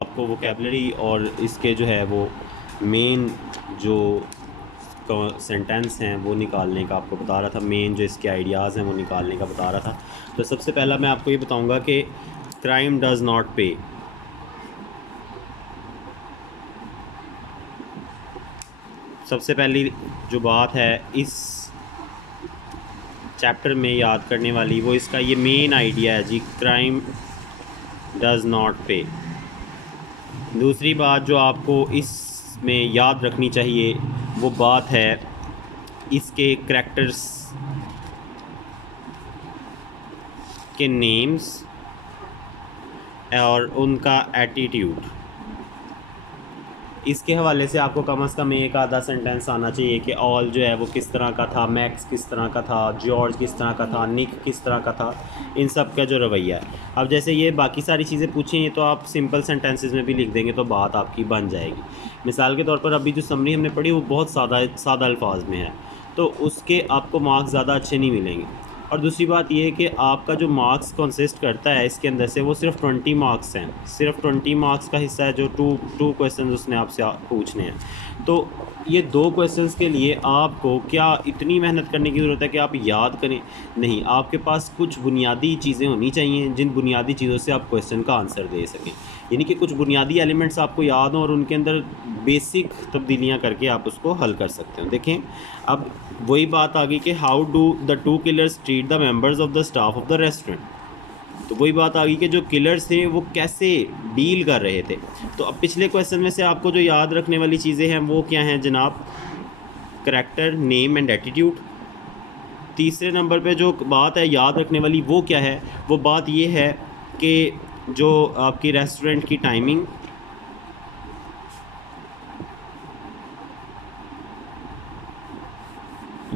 आपको वोकेबलरी और इसके जो है वो मेन जो सेंटेंस हैं वो निकालने का आपको बता रहा था, मेन जो इसके आइडियाज़ हैं वो निकालने का बता रहा था। तो सबसे पहला मैं आपको ये बताऊंगा कि क्राइम डज़ नॉट पे। सबसे पहली जो बात है इस चैप्टर में याद करने वाली वो इसका ये मेन आइडिया है जी, क्राइम डज़ नॉट पे। दूसरी बात जो आपको इसमें याद रखनी चाहिए वो बात है इसके करैक्टर्स के नेम्स और उनका एटीट्यूड। इसके हवाले से आपको कम से कम एक आधा सेंटेंस आना चाहिए कि ऑल जो है वो किस तरह का था, मैक्स किस तरह का था, जॉर्ज किस तरह का था, निक किस तरह का था, इन सब का जो रवैया है। अब जैसे ये बाकी सारी चीज़ें पूछी हैं तो आप सिंपल सेंटेंसेस में भी लिख देंगे तो बात आपकी बन जाएगी। मिसाल के तौर पर अभी जो समरी हमने पढ़ी वो बहुत सादा अल्फाज में है, तो उसके आपको मार्क्स ज़्यादा अच्छे नहीं मिलेंगे। और दूसरी बात ये है कि आपका जो मार्क्स कंसिस्ट करता है इसके अंदर से वो सिर्फ 20 मार्क्स हैं, सिर्फ 20 मार्क्स का हिस्सा है जो टू क्वेश्चन उसने आपसे पूछने हैं। तो ये 2 क्वेश्चंस के लिए आपको क्या इतनी मेहनत करने की ज़रूरत है कि आप याद करें? नहीं, आपके पास कुछ बुनियादी चीज़ें होनी चाहिए जिन बुनियादी चीज़ों से आप क्वेश्चन का आंसर दे सकें, यानी कि कुछ बुनियादी एलिमेंट्स आपको याद हों और उनके अंदर बेसिक तब्दीलियाँ करके आप उसको हल कर सकते हो। देखें, अब वही बात आ गई कि how do the 2 killers treat the members of the staff of the restaurant. तो वही बात आ गई कि जो किलर्स थे वो कैसे डील कर रहे थे। तो अब पिछले क्वेश्चन में से आपको जो याद रखने वाली चीज़ें हैं वो क्या हैं जनाब? Character, name and attitude. तीसरे नंबर पे जो बात है याद रखने वाली वो क्या है? वो बात ये है कि जो आपकी रेस्टोरेंट की टाइमिंग,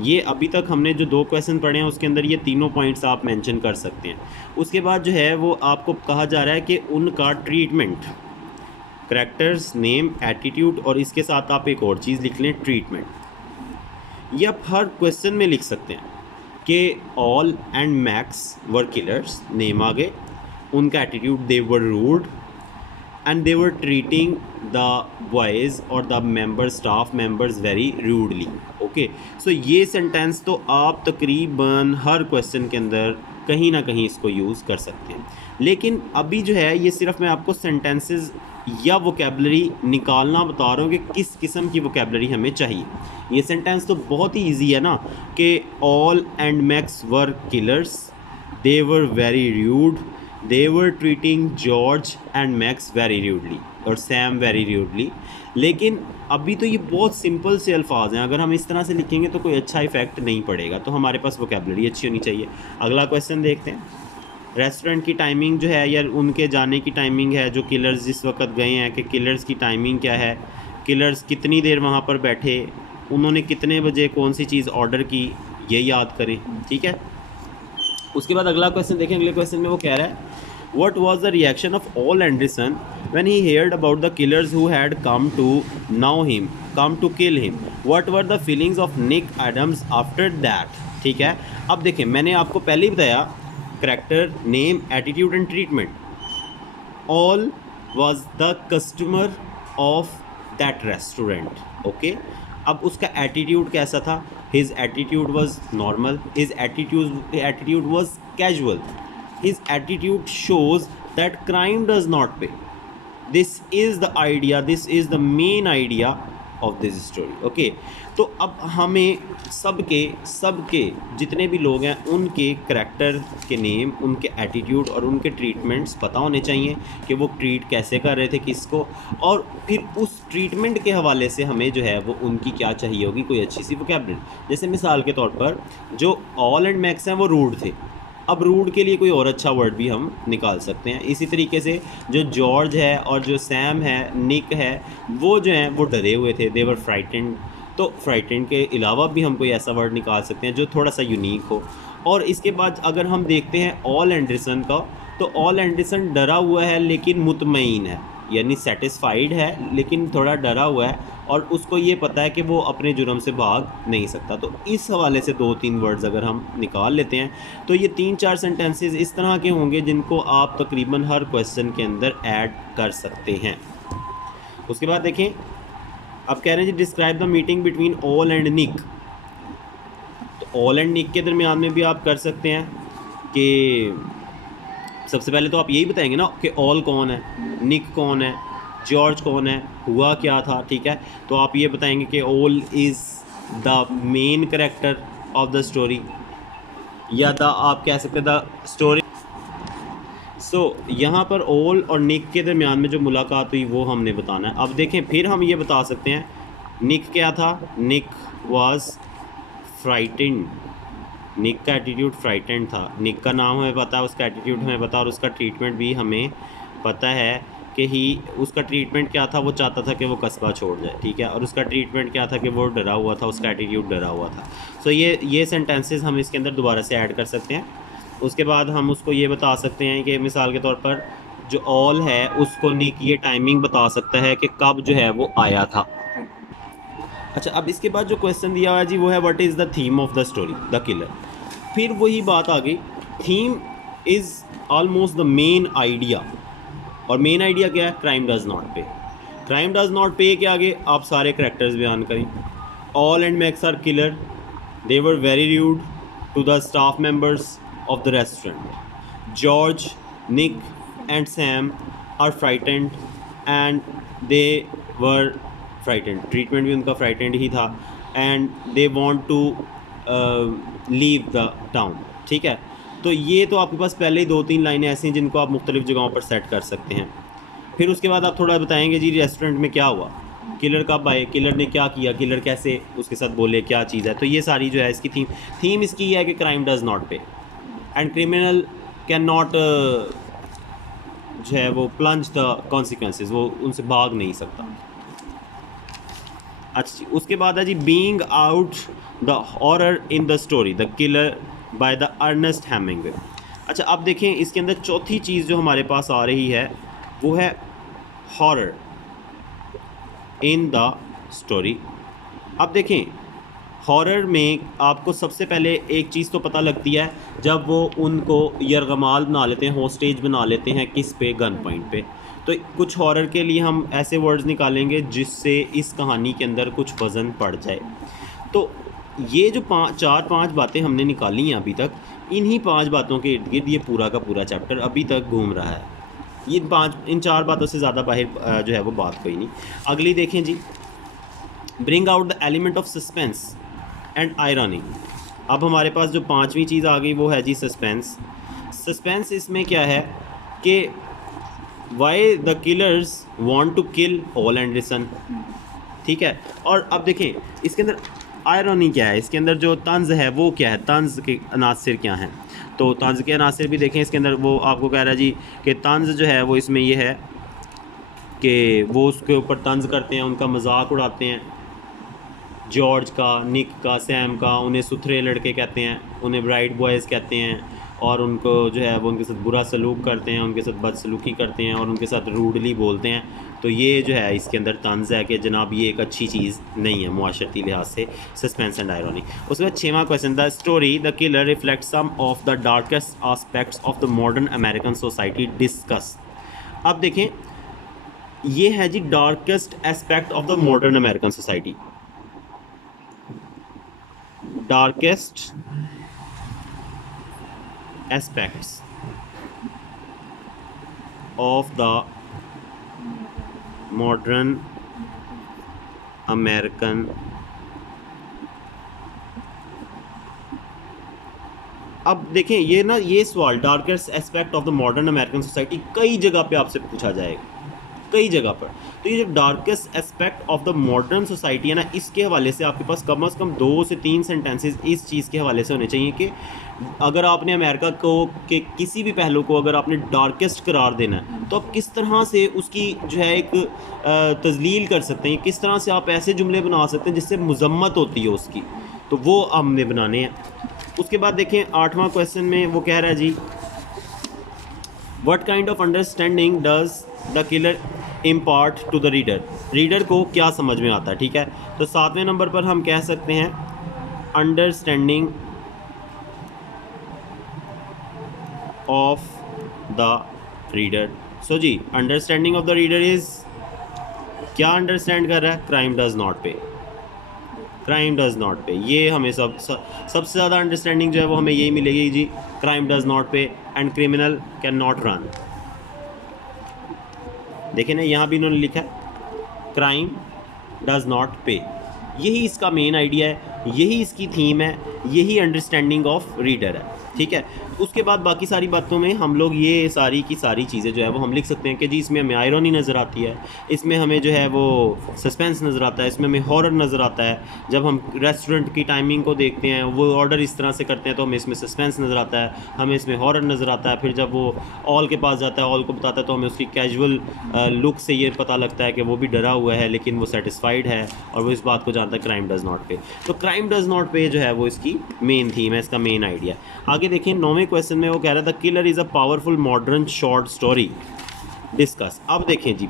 ये अभी तक हमने जो 2 क्वेश्चन पढ़े हैं उसके अंदर ये तीनों पॉइंट्स आप मेंशन कर सकते हैं। उसके बाद जो है वो आपको कहा जा रहा है कि उनका ट्रीटमेंट, करैक्टर्स, नेम, एटीट्यूड और इसके साथ आप एक और चीज़ लिख लें, ट्रीटमेंट। ये आप हर क्वेश्चन में लिख सकते हैं कि Al and Max were killers, name आ गए, उनका attitude, they were rude and they were treating the boys or the members, staff members very rudely. Okay, so ये सेंटेंस तो आप तकरीबन हर क्वेश्चन के अंदर कहीं ना कहीं इसको यूज़ कर सकते हैं। लेकिन अभी जो है ये सिर्फ मैं आपको सेंटेंसेस या वोकेबलरी निकालना बता रहा हूँ कि किस किस्म की वोकेबलरी हमें चाहिए। ये सेंटेंस तो बहुत ही ईजी है ना कि Al and Max were killers, they were very rude, they were treating George and Max very rudely और Sam very rudely। लेकिन अभी तो ये बहुत सिंपल से अल्फाज हैं, अगर हम इस तरह से लिखेंगे तो कोई अच्छा इफेक्ट नहीं पड़ेगा, तो हमारे पास वोकेबलरी अच्छी होनी चाहिए। अगला क्वेश्चन देखते हैं। रेस्टोरेंट की टाइमिंग जो है या उनके जाने की टाइमिंग है, जो किलर्स जिस वक्त गए हैं कि किलर्स की टाइमिंग क्या है, किलर्स कितनी देर वहाँ पर बैठे, उन्होंने कितने बजे कौन सी चीज़ ऑर्डर की, ये याद करें। ठीक है, उसके बाद अगला क्वेश्चन देखें। अगले क्वेश्चन में वो कह रहा है What was the reaction of Ole Anderson when he heard about the killers who had come to kill him? What were the feelings of Nick Adams after that? ठीक है, अब देखें मैंने आपको पहले ही बताया character, name, attitude and treatment. All was the customer of that restaurant. Okay, अब उसका एटीट्यूड कैसा था? His attitude was normal. His attitude was casual. His attitude shows that crime does not pay. This is the idea, this is the main idea of this story. Okay, तो अब हमें सबके जितने भी लोग हैं उनके करैक्टर के नेम, उनके एटीट्यूड और उनके ट्रीटमेंट्स पता होने चाहिए कि वो ट्रीट कैसे कर रहे थे किसको, और फिर उस ट्रीटमेंट के हवाले से हमें जो है वो उनकी क्या चाहिए होगी, कोई अच्छी सी वोकैबुलरी। जैसे मिसाल के तौर पर जो ऑल एंड मैक्स हैं वो रूड थे, अब रूड के लिए कोई और अच्छा वर्ड भी हम निकाल सकते हैं। इसी तरीके से जो जॉर्ज है और जो सैम है, निक है, वो जो हैं वो डरे हुए थे, दे वर फ्राइटेंड। तो फ्राइटेंड के अलावा भी हम कोई ऐसा वर्ड निकाल सकते हैं जो थोड़ा सा यूनिक हो। और इसके बाद अगर हम देखते हैं ऑल एंडरसन का, तो ऑल एंडरसन डरा हुआ है लेकिन मुतमईन है। यानी सेटिस्फाइड है लेकिन थोड़ा डरा हुआ है, और उसको ये पता है कि वो अपने जुर्म से भाग नहीं सकता। तो इस हवाले से 2-3 वर्ड्स अगर हम निकाल लेते हैं तो ये 3-4 सेंटेंसेस इस तरह के होंगे जिनको आप तकरीबन हर क्वेश्चन के अंदर ऐड कर सकते हैं। उसके बाद देखें, अब कह रहे हैं जी describe the meeting between Al and Nick. तो ऑल एंड निक के दरमियान में भी आप कर सकते हैं कि सबसे पहले तो आप यही बताएंगे ना कि ऑल कौन है, निक कौन है, जॉर्ज कौन है, हुआ क्या था, ठीक है। तो आप ये बताएंगे कि all is the main character of the story, या द आप कह सकते द स्टोरी। सो यहाँ पर ऑल और निक के दरमियान में जो मुलाकात हुई वो हमने बताना है। अब देखें, फिर हम ये बता सकते हैं निक क्या था, निक वाज फ्राइटेंड, निक का एटीट्यूड फ्राइटेंड था। निक का नाम हमें पता है, उसका एटीट्यूड हमें पता, और उसका ट्रीटमेंट भी हमें पता है कि उसका ट्रीटमेंट क्या था, वो चाहता था कि वो कस्बा छोड़ जाए, ठीक है। और उसका ट्रीटमेंट क्या था कि वो डरा हुआ था, उसका एटीट्यूड डरा हुआ था। सो ये सेंटेंसेस हम इसके अंदर दोबारा से ऐड कर सकते हैं। उसके बाद हम उसको ये बता सकते हैं कि मिसाल के तौर पर जो ऑल है उसको निक ये टाइमिंग बता सकता है कि कब जो है वो आया था। अच्छा, अब इसके बाद जो क्वेश्चन दिया हुआ है जी वो है what is the theme of the story, the killer. फिर वही बात आ गई, theme is almost the main idea, और मेन आइडिया क्या है, crime does not pay. Crime does not pay के आगे आप सारे करैक्टर्स बयान करें। Al and Max are killer, they were very rude to the staff members of the restaurant. George, Nick and Sam are frightened and they were frightened, treatment भी उनका frightened ही था, and they want to leave the town, ठीक है। तो ये तो आपके पास पहले ही 2-3 लाइनें ऐसी हैं जिनको आप मुख्तलिफ़ जगहों पर सेट कर सकते हैं। फिर उसके बाद आप थोड़ा बताएंगे जी रेस्टोरेंट में क्या हुआ, किलर कब आए, किलर ने क्या किया, किलर कैसे उसके साथ बोले, क्या चीज़ है। तो ये सारी जो है इसकी थीम इसकी ये है कि क्राइम डज नॉट पे एंड क्रिमिनल कैन नॉट जो है वो प्लंज द कॉन्सिक्वेंसेस, वो उनसे भाग नहीं सकता। अच्छा, उसके बाद है जी bring out the horror in the story, the killer by the Ernest Hemingway. अच्छा, अब देखें इसके अंदर चौथी चीज़ जो हमारे पास आ रही है वो है हॉरर इन द स्टोरी। अब देखें हॉरर में आपको सबसे पहले एक चीज़ तो पता लगती है जब वो उनको यरगमाल बना लेते हैं, होस्टेज बना लेते हैं, किस पे, गन पॉइंट पे। तो कुछ हॉरर के लिए हम ऐसे वर्ड्स निकालेंगे जिससे इस कहानी के अंदर कुछ वज़न पड़ जाए। तो ये जो 4-5 बातें हमने निकाली हैं अभी तक, इन्हीं 5 बातों के इर्द गिर्द ये पूरा का पूरा चैप्टर अभी तक घूम रहा है। इन 4 बातों से ज़्यादा बाहर जो है वो बात कोई नहीं। अगली देखें जी, bring out the element of suspense and irony. अब हमारे पास जो 5वीं चीज़ आ गई वो है जी सस्पेंस। सस्पेंस इसमें क्या है कि why the killers want to kill Ole Andreson, ठीक है। और अब देखें इसके अंदर आयरनी क्या है, इसके अंदर जो तंज है वो क्या है, तंज के अनासर क्या हैं। तो तंज के अनासर भी देखें इसके अंदर, वो आपको कह रहा है जी कि तंज जो है वो इसमें ये है कि वो उसके ऊपर तंज करते हैं, उनका मजाक उड़ाते हैं, जॉर्ज का, निक का, सैम का। उन्हें सुथरे लड़के कहते हैं, उन्हें ब्राइट बॉयज़ कहते हैं, और उनको जो है वो उनके साथ बुरा सलूक करते हैं, उनके साथ बदसलूकी करते हैं, और उनके साथ रूडली बोलते हैं। तो ये जो है इसके अंदर तंज है कि जनाब ये एक अच्छी चीज़ नहीं है मुआशरती लिहाज से, सस्पेंस एंड आयरनी। उसके बाद 6वां question, the story the killer reflect some of the darkest aspects of the modern American society discuss. अब देखें ये है जी darkest aspect of the modern American society, darkest aspects of the modern American अब देखें ये ना, ये सवाल darkest aspect of the modern American society कई जगह पे आपसे पूछा जाएगा, कई जगह पर। तो ये जो darkest aspect of the modern society है ना, इसके हवाले से आपके पास कम से कम 2 से 3 सेंटेंसेस इस चीज़ के हवाले से होने चाहिए कि अगर आपने अमेरिका को के किसी भी पहलू को अगर आपने डार्केस्ट करार देना है तो आप किस तरह से उसकी जो है एक तजलील कर सकते हैं, किस तरह से आप ऐसे जुमले बना सकते हैं जिससे मजम्मत होती है उसकी, तो वो हमने बनाने हैं। उसके बाद देखें 8वां क्वेश्चन में वो कह रहा है जी what kind of understanding does the killer impart to the reader, reader को क्या समझ में आता है, ठीक है। तो 7वें नंबर पर हम कह सकते हैं understanding of the reader. So जी understanding of the reader is, क्या अंडरस्टैंड कर रहा है, crime does not pay, crime does not pay. ये हमें सबसे ज़्यादा अंडरस्टैंडिंग जो है वो हमें यही मिलेगी जी, क्राइम डज नॉट पे and criminal can not run. देखिए ना यहाँ भी इन्होंने लिखा है क्राइम डज नॉट पे, यही इसका मेन आइडिया है, यही इसकी थीम है, यही अंडरस्टैंडिंग ऑफ रीडर है, ठीक है। उसके बाद बाकी सारी बातों में हम लोग ये सारी की सारी चीज़ें जो है वो हम लिख सकते हैं कि जी इसमें हमें आयरनी नज़र आती है, इसमें हमें जो है वो सस्पेंस नज़र आता है, इसमें हमें हॉरर नज़र आता है। जब हम रेस्टोरेंट की टाइमिंग को देखते हैं, वो ऑर्डर इस तरह से करते हैं तो हमें इसमें सस्पेंस नज़र आता है, हमें इसमें हॉरर नज़र आता है। फिर जब वो ऑल के पास जाता है, ऑल को बताता है, तो हमें उसकी कैजुअल लुक से ये पता लगता है कि वो भी डरा हुआ है लेकिन वो सेटिस्फाइड है और वो इस बात को जानता है क्राइम डज नॉट पे। तो क्राइम डज नॉट पे जो है वो इसकी मेन थीम है, इसका मेन आइडिया। आगे देखें 9वें क्वेश्चन में वो कह रहा था killer is a powerful modern short story discuss. अब देखें जी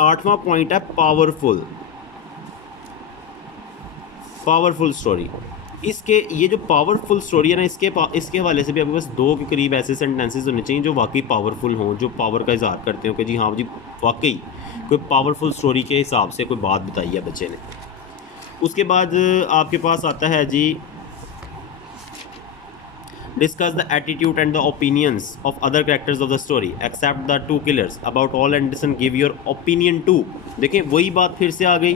8वां पॉइंट है पावरफुल, पावरफुल स्टोरी। इसके ये जो पावरफुल स्टोरी है ना, इसके हवाले से भी आपके पास 2 के करीब ऐसे सेंटेंसेस होने चाहिए जो वाकई पावरफुल हों, जो पावर का इजहार करते हो कि जी हाँ जी वाकई कोई पावरफुल स्टोरी के हिसाब से कोई बात बताई है बच्चे ने। उसके बाद आपके पास आता है जी discuss the attitude and the opinions of other characters of the story except the 2 killers about all Anderson give your opinion too। देखिए वही बात फिर से आ गई,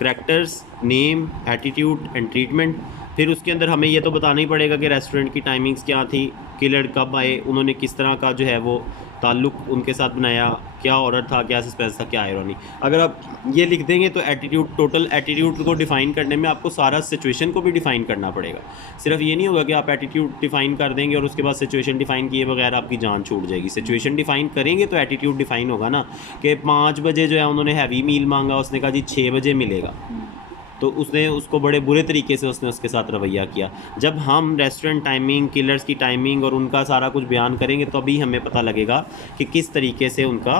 characters name attitude and treatment. फिर उसके अंदर हमें ये तो बताना ही पड़ेगा कि रेस्टोरेंट की टाइमिंग्स क्या थी, किलर कब आए, उन्होंने किस तरह का जो है वो ताल्लुक़ उनके साथ बनाया, क्या ऑर्डर था, क्या सस्पेंस था, क्या आयरनी। अगर आप ये लिख देंगे तो एटीट्यूड, टोटल एटीट्यूड को डिफ़ाइन करने में आपको सारा सिचुएशन को भी डिफ़ाइन करना पड़ेगा। सिर्फ ये नहीं होगा कि आप एटीट्यूड डिफ़ाइन कर देंगे और उसके बाद सिचुएशन डिफ़ाइन किए बगैर आपकी जान छूट जाएगी। सिचुएशन डिफ़ाइन करेंगे तो एटीट्यूड डिफ़ाइन होगा ना, कि 5 बजे जो है उन्होंने हैवी मील मांगा, उसने कहा जी 6 बजे मिलेगा, तो उसने उसको बड़े बुरे तरीके से उसने उसके साथ रवैया किया। जब हम रेस्टोरेंट टाइमिंग, किलर्स की टाइमिंग और उनका सारा कुछ बयान करेंगे तो अभी हमें पता लगेगा कि किस तरीके से उनका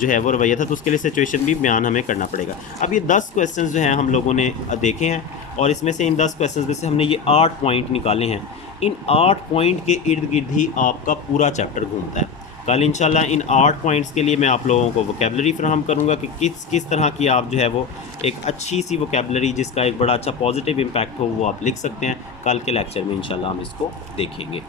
जो है वो रवैया था, तो उसके लिए सिचुएशन भी बयान हमें करना पड़ेगा। अब ये 10 क्वेश्चन जो हैं हम लोगों ने देखे हैं और इसमें से इन 10 क्वेश्चन में से हमने ये 8 पॉइंट निकाले हैं। इन 8 पॉइंट के इर्द गिर्द ही आपका पूरा चैप्टर घूमता है। कल इंशाल्लाह इन 8 पॉइंट्स के लिए मैं आप लोगों को वोकेबलरी फ्राहम करूंगा कि किस तरह की आप जो है वो एक अच्छी सी वोकेबलरी जिसका एक बड़ा अच्छा पॉजिटिव इम्पैक्ट हो वो आप लिख सकते हैं। कल के लेक्चर में इंशाल्लाह हम इसको देखेंगे।